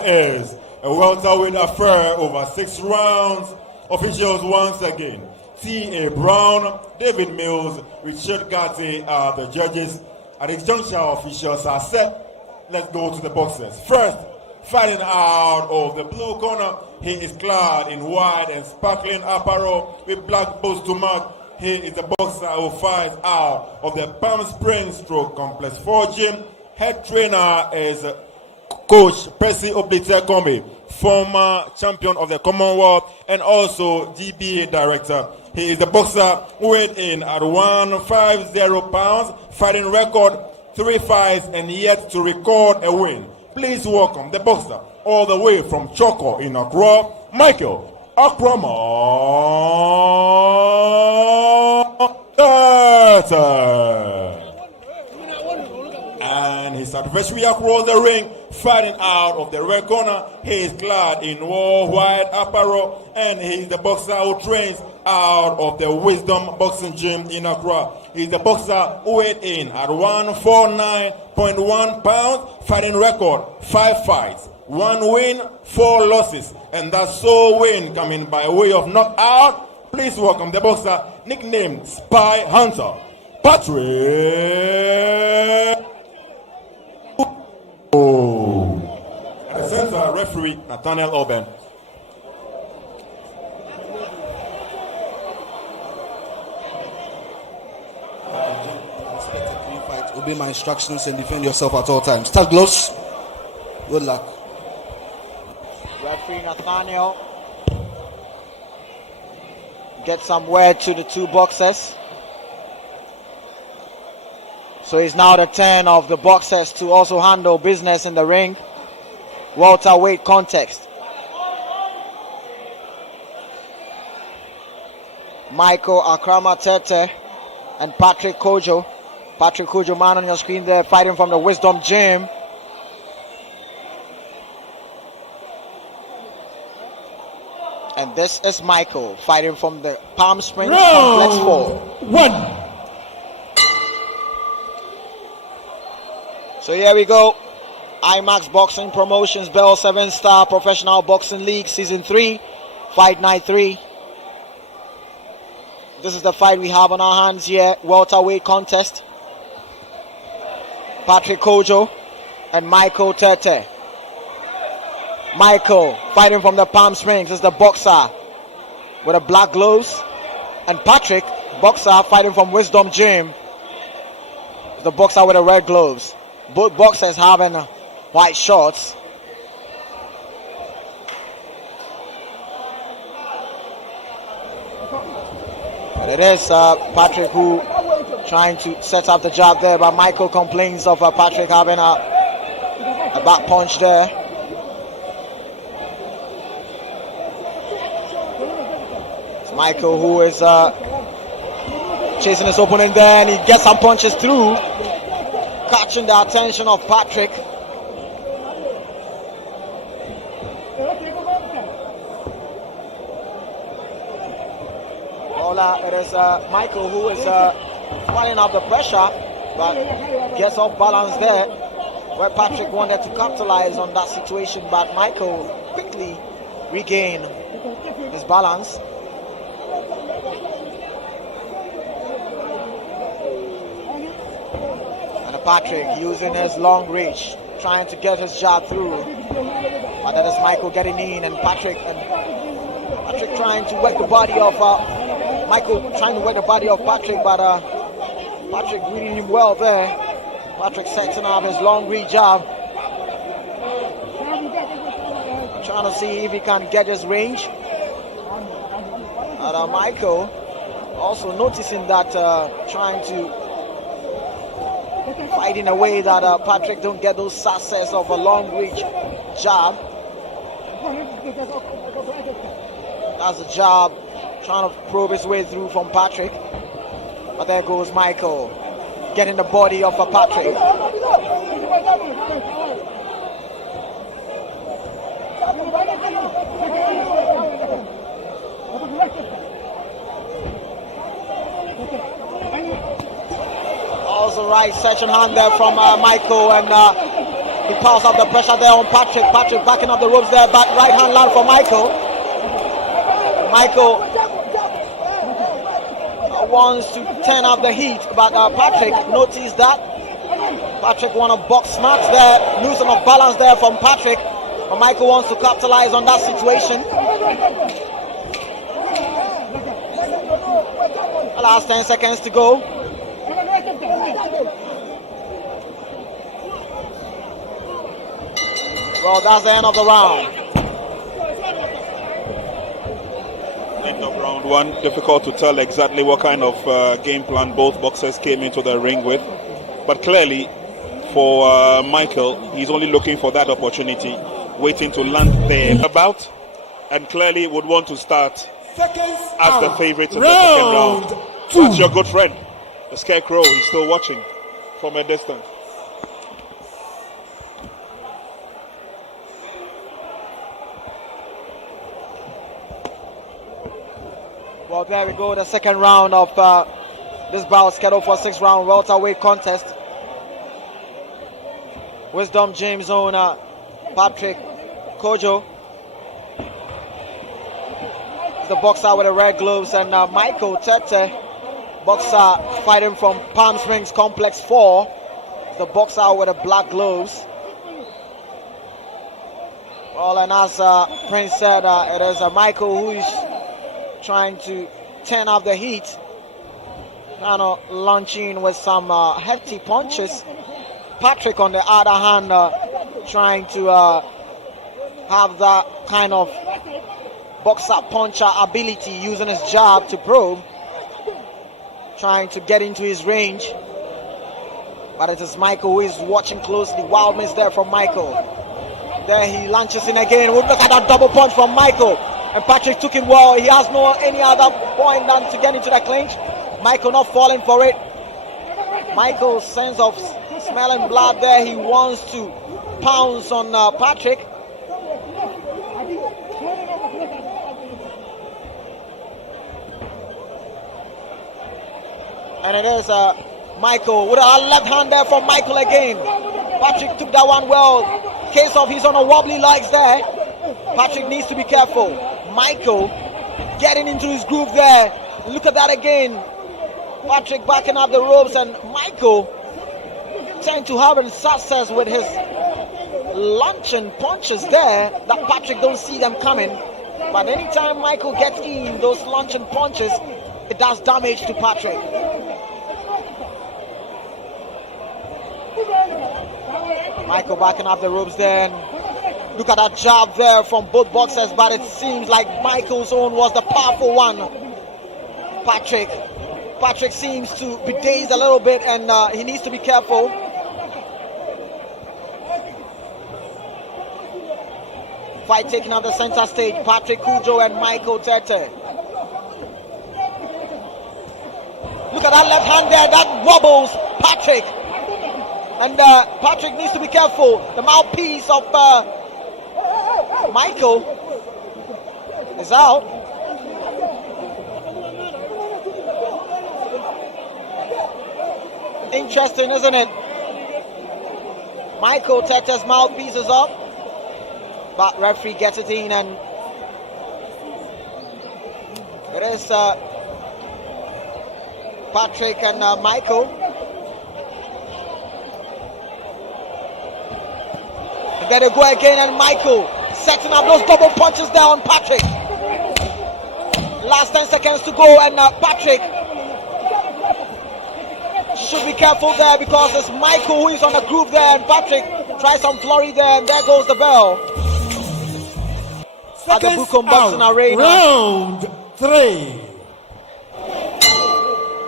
That is a welterweight affair over 6 rounds. Officials once again: T.A. Brown, David Mills, Richard Gatti are the judges. At this juncture, officials are set. Let's go to the boxers. First, fighting out of the blue corner, he is clad in white and sparkling apparel with black boots to mark. He is the boxer who fights out of the Palm Springs Stroke Complex 4 gym. Head trainer is Coach Percy Oblite-Kombe, former champion of the Commonwealth and also GBA director. He is the boxer weighed in at 150 pounds, fighting record 3 fights and yet to record a win. Please welcome the boxer all the way from Choco in Accra, Michael Akramah. And his adversary across the ring, fighting out of the red corner. He is clad in all white apparel, and he is the boxer who trains out of the Wisdom Boxing Gym in Accra. He is the boxer who weighed in at 149.1 pounds, fighting record 5 fights, 1 win, 4 losses, and that sole win coming by way of knockout. Please welcome the boxer nicknamed Spy Hunter, Patrick. At the center, referee Nathaniel Oben. Obey my instructions and defend yourself at all times. Touch gloves. Good luck. Referee Nathaniel get some word to the two boxers. So it's now the turn of the boxers to also handle business in the ring. Welterweight contest. Michael Akramah Tetteh and Patrick Kodjoe. Patrick Kodjoe, man on your screen there, fighting from the Wisdom Gym. And this is Michael, fighting from the Palm Springs Complex 4. 1. So here we go. IMAX Boxing Promotions, Bell 7-Star Professional Boxing League Season 3, Fight Night 3. This is the fight we have on our hands here, welterweight contest. Patrick Kodjoe and Michael Tetteh. Michael fighting from the Palm Springs is the boxer with the black gloves, and Patrick, boxer fighting from Wisdom Gym, is the boxer with the red gloves. Both boxers having white shorts. But it is Patrick who trying to set up the jab there, but Michael complains of Patrick having a back punch there. It's Michael who is chasing his opponent there, and he gets some punches through, catching the attention of Patrick. It is Michael who is fighting up the pressure, but gets off balance there, where Patrick wanted to capitalize on that situation, but Michael quickly regained his balance. And Patrick using his long reach, trying to get his jab through, but that is Michael getting in, and Patrick trying to work the body of Michael trying to work the body of Patrick, but Patrick reading him well there. Patrick setting up his long reach jab, trying to see if he can get his range. And Michael also noticing that, trying to fight in a way that Patrick don't get those success of a long reach jab. That's a jab, trying to probe his way through from Patrick. But there goes Michael, getting the body of Patrick. Also right section hand there from Michael, and He piles up the pressure there on Patrick. Patrick backing up the ropes there. Back right hand land for Michael. Michael wants to turn up the heat, but Patrick noticed that. Patrick want to box smart there. Losing of balance there from Patrick. But Michael wants to capitalize on that situation. Last 10 seconds to go. Well, that's the end of the round. End of round one. Difficult to tell exactly what kind of game plan both boxers came into the ring with. But clearly, for Michael, he's only looking for that opportunity, waiting to land there about, and clearly would want to start as the favorite in the second round. That's your good friend, the Scarecrow. He's still watching from a distance. Well, there we go. The second round of this bout scheduled for 6-round welterweight contest. Wisdom James owner Patrick Kodjoe, the boxer with the red gloves, and Michael Tetteh, boxer fighting from Palm Springs Complex 4, the boxer with the black gloves. Well, and as Prince said, it is Michael who is trying to turn up the heat, kind of launching with some hefty punches. Patrick, on the other hand, trying to have that kind of boxer puncher ability, using his jab to probe, trying to get into his range. But it is Michael who is watching closely. Wild miss there from Michael. There he launches in again. We'll look at that double punch from Michael. And Patrick took it well. He has no any other point than to get into the clinch. Michael not falling for it. Michael's sense of smelling blood there. He wants to pounce on Patrick. And it is Michael with a left hand there from Michael again. Patrick took that one well. Case of he's on a wobbly legs there. Patrick needs to be careful. Michael getting into his groove there. Look at that again. Patrick backing up the ropes, and Michael trying to have success with his luncheon punches there that Patrick don't see them coming. But anytime Michael gets in those luncheon punches, it does damage to Patrick. Michael backing up the ropes there, and look at that jab there from both boxers, but it seems like Michael's own was the powerful one. Patrick seems to be dazed a little bit, and he needs to be careful. Fight taking up the center stage. Patrick Kodjoe and Michael Tetteh. Look at that left hand there, that wobbles Patrick. And Patrick needs to be careful. The mouthpiece of Michael is out. Interesting, isn't it? Michael Tetteh's mouthpiece is up, but referee gets it in, and it is Patrick and Michael. And there they go again, and Michael setting up those double punches there on Patrick. Last 10 seconds to go, and Patrick should be careful there because it's Michael who is on the groove there, and Patrick tries some flurry there, and there goes the bell. At the Bukom Boxing Arena. Round 3.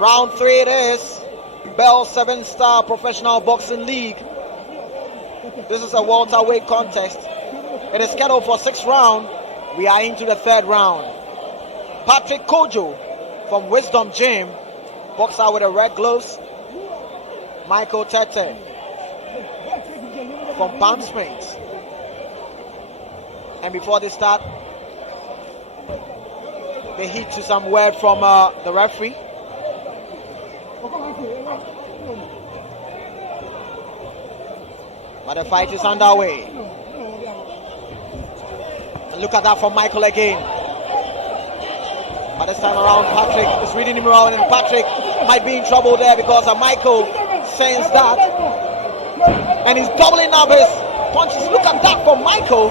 Round 3 it is. Bell 7-Star Professional Boxing League. This is a welterweight contest. It is scheduled for 6 rounds. We are into the 3rd round. Patrick Kodjoe from Wisdom Gym, boxer with the red gloves. Michael Tetteh from Palm Springs. And before they start, they hit to some word from the referee. But the fight is underway. And look at that from Michael again. But this time around, Patrick is reading him around, and Patrick might be in trouble there because Michael sensed that. And he's doubling up his punches. Look at that from Michael.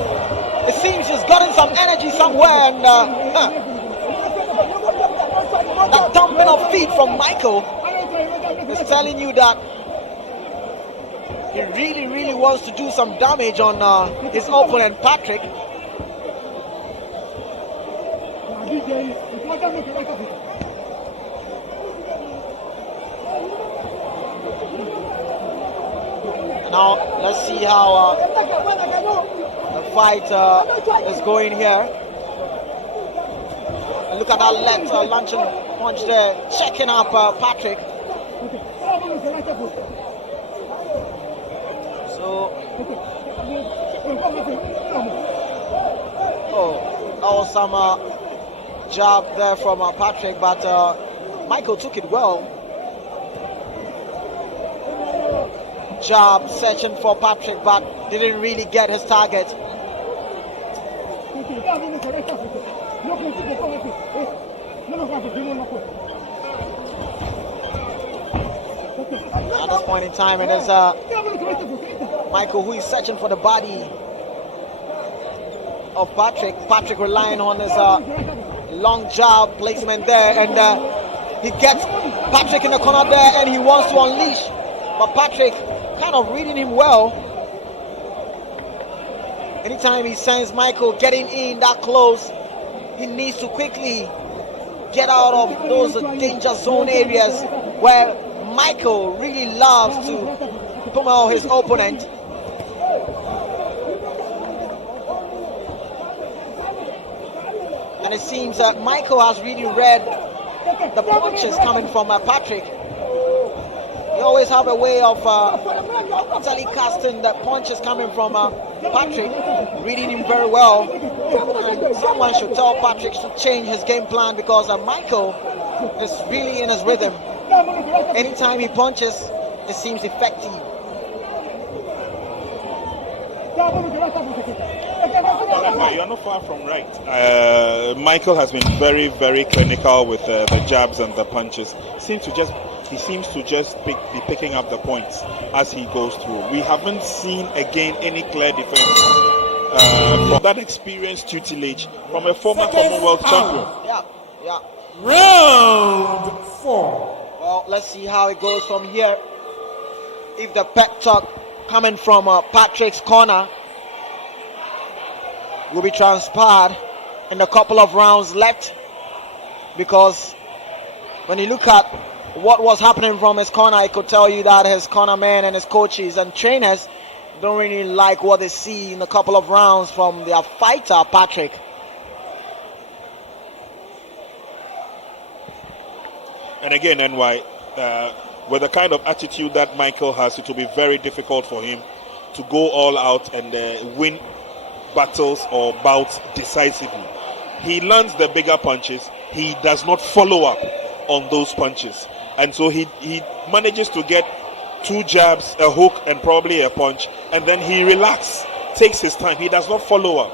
It seems he's gotten some energy somewhere, and that dumping of feet from Michael is telling you that he really, really wants to do some damage on his opponent, Patrick. Now let's see how the fight is going here. And look at that left luncheon punch there, checking up Patrick. So, that was some jab there from Patrick, but Michael took it well. Jab searching for Patrick, but didn't really get his target. At this point in time, it is Michael who is searching for the body of Patrick. Patrick relying on his long jab placement there, and he gets Patrick in the corner there, and he wants to unleash, but Patrick kind of reading him well. Anytime he sends Michael getting in that close, he needs to quickly get out of those danger zone areas where Michael really loves to pummel his opponent. And it seems that Michael has really read the punches coming from Patrick. He always have a way of telecasting the punches coming from Patrick, reading him very well. And someone should tell Patrick to change his game plan, because Michael is really in his rhythm. Anytime he punches, it seems effective. You're not far from right. Michael has been very, very clinical with the jabs and the punches. He seems to just be picking up the points as he goes through. We haven't seen again any clear defense from that experienced tutelage from a former Commonwealth champion. Yeah. Round 4. Well, let's see how it goes from here. If the pep talk coming from Patrick's corner will be transpired in a couple of rounds left, because when you look at what was happening from his corner, I could tell you that his corner men and his coaches and trainers don't really like what they see in a couple of rounds from their fighter, Patrick. And again, NY, with the kind of attitude that Michael has, it will be very difficult for him to go all out and win battles or bouts decisively. He lands the bigger punches. He does not follow up on those punches. And so he manages to get 2 jabs, a hook, and probably a punch, and then he relaxes, takes his time. He does not follow up.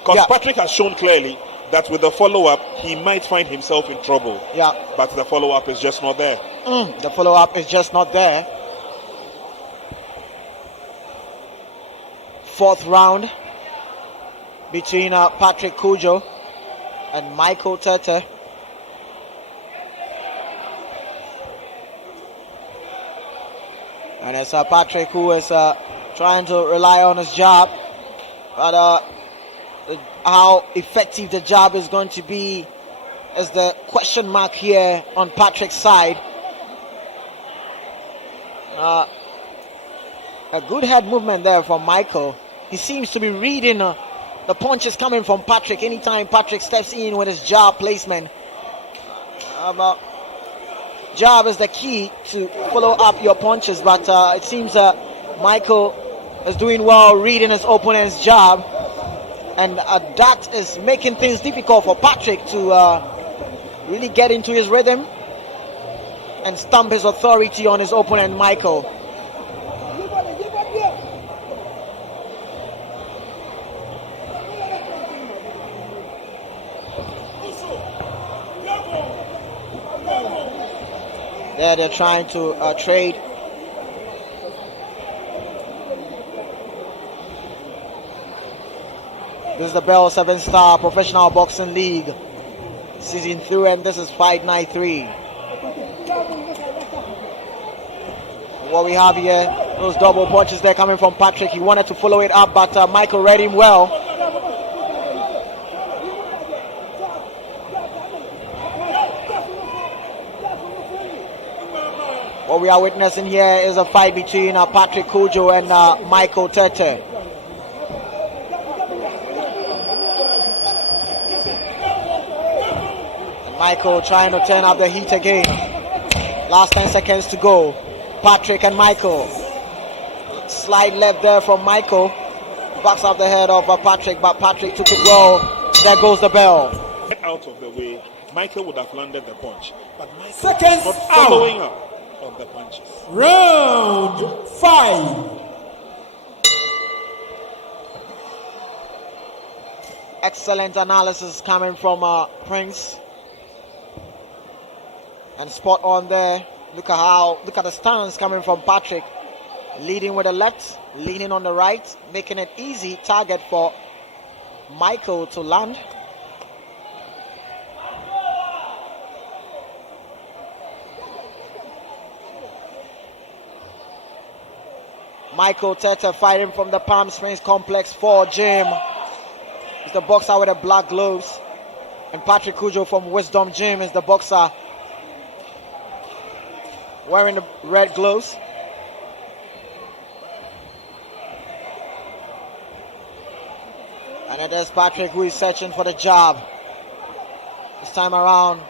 Because Patrick has shown clearly that with the follow-up, he might find himself in trouble. Yeah. But the follow-up is just not there. The follow-up is just not there. 4th round between Patrick Kodjoe and Michael Tetteh. And it's Patrick who is trying to rely on his jab. But how effective the jab is going to be is the question mark here on Patrick's side. A good head movement there from Michael. He seems to be reading the punches coming from Patrick anytime Patrick steps in with his jab placement. Jab is the key to follow up your punches, but it seems Michael is doing well reading his opponent's jab, and that is making things difficult for Patrick to really get into his rhythm and stamp his authority on his opponent, Michael. There they're trying to trade. This is the Bell 7-Star Professional Boxing League season 3, and this is fight night 3. What we have here, those double punches there coming from Patrick. He wanted to follow it up, but Michael read him well. What we are witnessing here is a fight between Patrick Kodjoe and Michael Tetteh. And Michael trying to turn up the heat again. Last 10 seconds to go. Patrick and Michael. Slide left there from Michael. Backs off the head of Patrick, but Patrick took it well. There goes the bell. Get out of the way. Michael would have landed the punch, but Michael Seconds not following up on the punches. Round 5. Excellent analysis coming from Prince. And spot on there. Look at the stance coming from Patrick. Leading with the left, leaning on the right, making it easy target for Michael to land. Michael Tetteh fighting from the Palm Springs Complex 4 gym. He's the boxer with the black gloves. And Patrick Kodjoe from Wisdom Gym is the boxer wearing the red gloves. And it is Patrick who is searching for the jab. This time around,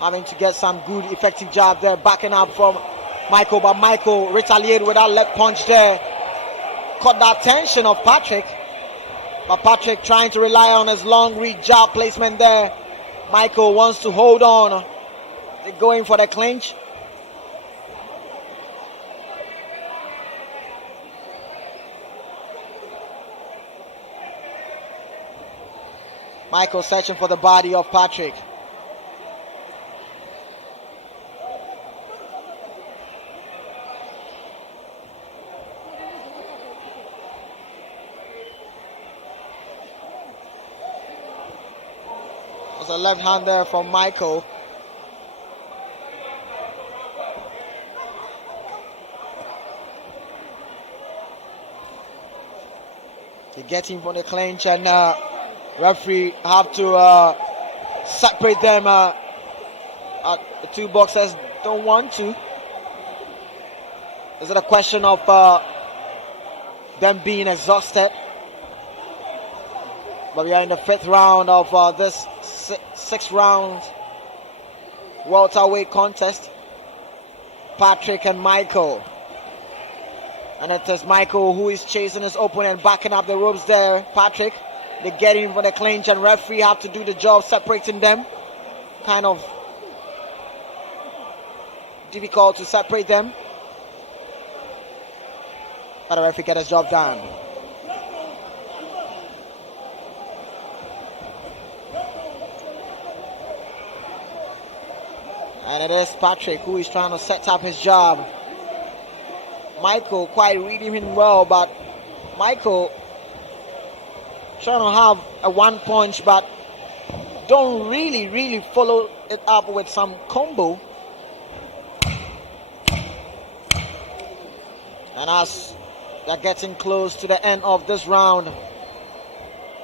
having to get some good effective jab there, backing up from Michael, but Michael retaliated with that left punch there. Caught the attention of Patrick, but Patrick trying to rely on his long reach jab placement there. Michael wants to hold on. They're going for the clinch. Michael searching for the body of Patrick. There's a left hand there from Michael. He gets him for the clinch, and referee have to separate them. The two boxers don't want to. Is it a question of them being exhausted? But we are in the 5th round of this 6-round welterweight contest. Patrick and Michael. And it is Michael who is chasing his opponent, backing up the ropes there. Patrick, they get him for the clinch, and referee have to do the job separating them. Kind of difficult to separate them. But the referee get his job done. And it is Patrick who is trying to set up his job. Michael quite reading him well, but Michael trying to have a one punch, but don't really follow it up with some combo. And as they're getting close to the end of this round,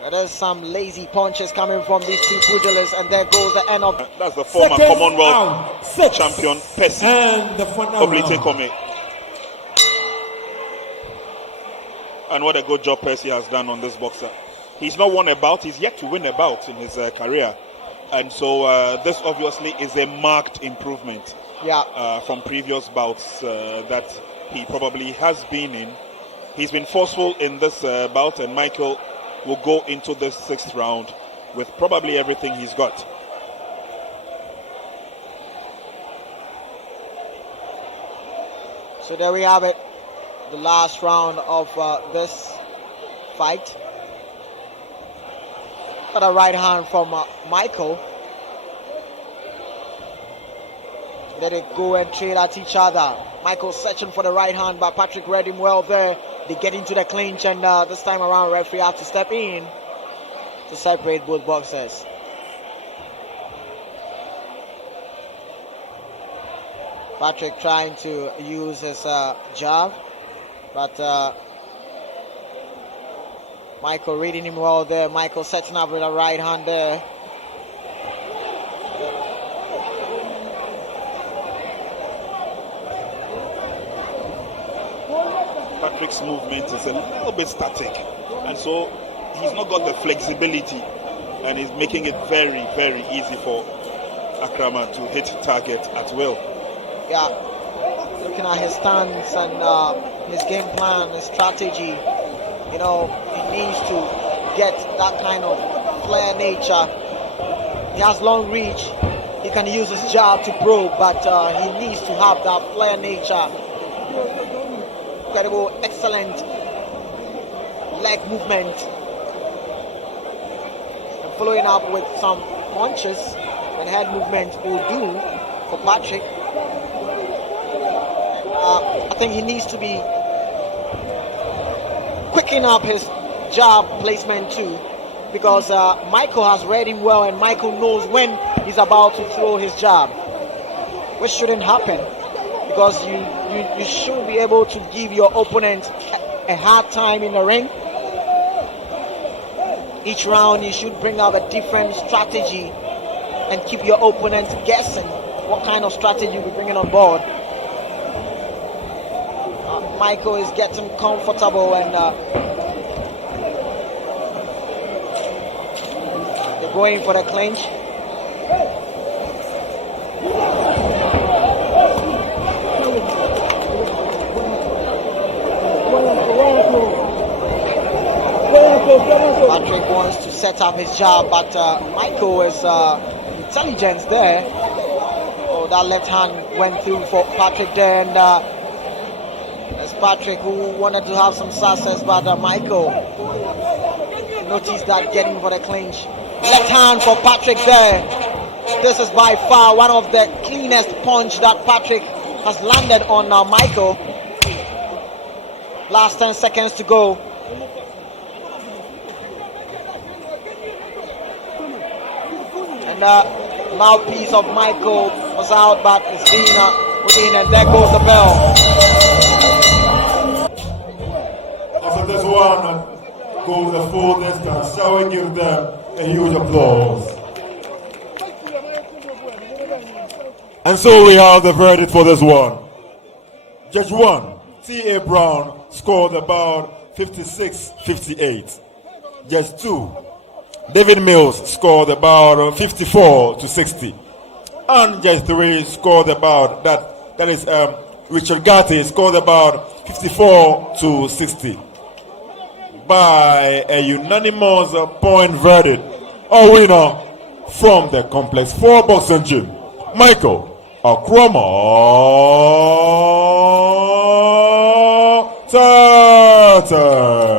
there is some lazy punches coming from these two pugilists, and there goes the end of. That's the former Commonwealth champion, Percy Oblitekome. And what a good job Percy has done on this boxer. He's not won a bout. He's yet to win a bout in his career. And so this obviously is a marked improvement from previous bouts that he probably has been in. He's been forceful in this bout, and Michael will go into this 6th round with probably everything he's got. So there we have it. The last round of this fight. Got a right hand from Michael. Let it go and trade at each other. Michael searching for the right hand, but Patrick read him well there. They get into the clinch, and this time around, referee had to step in to separate both boxers. Patrick trying to use his jab, but Michael reading him well there. Michael setting up with a right hand there. Patrick's movement is a little bit static, and so he's not got the flexibility, and he's making it very, very easy for Akramah to hit target at will. Yeah, looking at his stance and his game plan, his strategy, you know, he needs to get that kind of flair nature. He has long reach. He can use his jab to probe, but he needs to have that flair nature. Incredible, excellent leg movement. And following up with some punches and head movement will do for Patrick. I think he needs to be quickening up his jab placement too, because Michael has read him well, and Michael knows when he's about to throw his jab, which shouldn't happen, because you should be able to give your opponent a hard time in the ring. Each round you should bring out a different strategy and keep your opponent guessing what kind of strategy you're bringing on board. Michael is getting comfortable, and they're going for the clinch. Patrick wants to set up his jab, but Michael is intelligence there. Oh, that left hand went through for Patrick there, and it's Patrick who wanted to have some success, but Michael noticed that getting for the clinch. Left hand for Patrick there. This is by far one of the cleanest punch that Patrick has landed on Michael. Last 10 seconds to go. And mouthpiece of Michael was out, but it's being within, and there goes the bell. After this one goes the full distance, shall we give them a huge applause? And so we have the verdict for this one. Judge 1, T.A. Brown, scored about 56-58. Judge 2, David Mills scored about 54-60. And Judge 3 scored about, that is Richard Gatti scored about 54-60. By a unanimous point verdict, a winner from the Complex 4 Boxing Gym, Michael Akramah Tetteh.